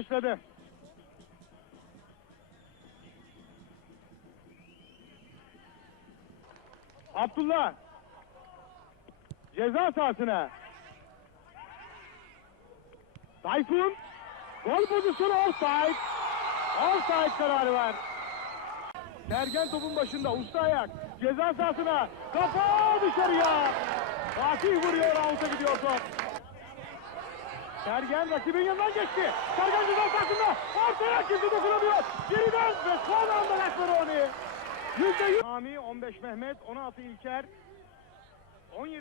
başladı. Abdullah. Ceza sahasına. Tayfun. Gol pozisyonu offside. Offside kararı var. Sergen topun başında usta ayak. Ceza sahasına. Kafa dışarıya. Fatih vuruyor out'a gidiyor top. Sergen rakibin yanından geçti. Sergen ceza sahasında. Ortaya kimse dokunamıyor. Geriden ve son anda Lakbaroni. Yüzde yüz. Sami 15 Mehmet 16 İlker 17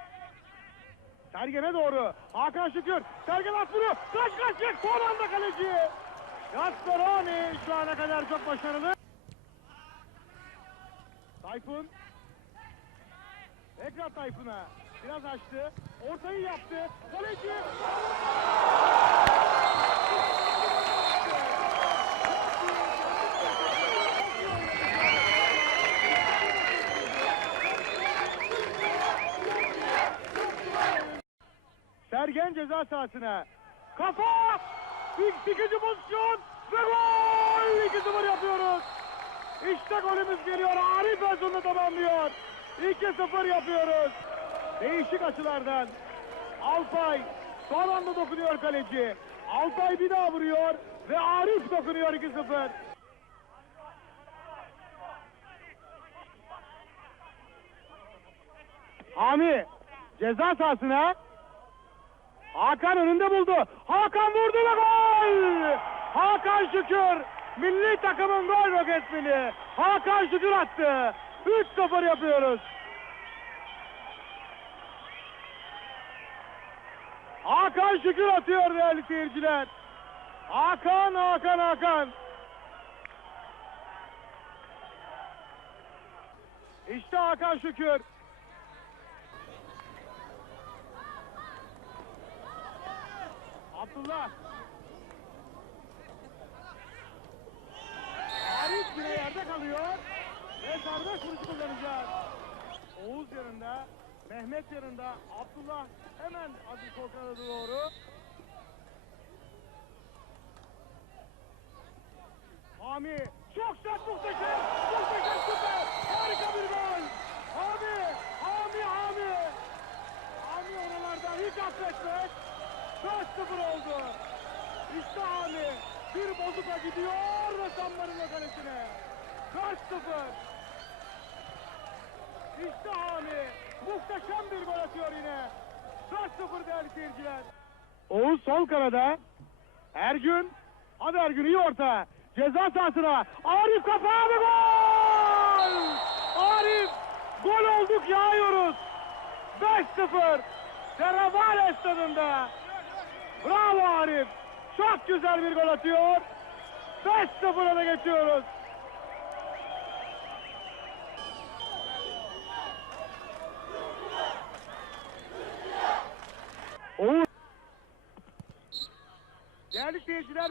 Sergen'e doğru. Hakan Şükür. Sergen at vuruyor. Kaç kaç kaç. Son anda kaleci. Gasperoni şu ana kadar çok başarılı. Tayfun. Tekrar Tayfun'a. Biraz açtı. Ortayı yaptı. Kaleci. Sergen ceza sahasına. Kafa! İkinci pozisyon ve gol! 2-0 yapıyoruz. İşte golümüz geliyor. Arif Özun'u tamamlıyor. 2-0 yapıyoruz. Değişik açılardan. Alpay son anda dokunuyor kaleci. Alpay bir daha vuruyor ve Arif dokunuyor 2-0. Hami ceza sahasına Hakan önünde buldu. Hakan vurdu ve gol! Hakan Şükür milli takımın gol roketmini. Hakan Şükür attı. 3-0 yapıyoruz. Hakan Şükür atıyor değerli seyirciler. Hakan, Hakan, Hakan. İşte Hakan Şükür. Abdullah. Arif yine yerde kalıyor. Ve serbest vuruş kullanacak. Oğuz yanında, Mehmet yanında, Abdullah hemen Aziz Korkan'a doğru. Hami çok sert muhteşem, muhteşem süper, harika bir gol. Hami, Hami, Hami. Hami oralardan hiç affetmez. 4-0 oldu. İşte Hami. Bir bozuka gidiyor ve San Marino kalesine. 4-0. İşte Hami. Muhteşem bir gol atıyor yine. 4-0 değerli seyirciler. Oğuz sol kanada. Ergün. Hadi Ergün iyi orta. Ceza sahasına. Arif kapağı ve gol! Arif! Gol olduk yağıyoruz. 5-0. Terravale stadında. Bravo Arif. Çok güzel bir gol atıyor. 5-0'a da geçiyoruz. Değerli seyirciler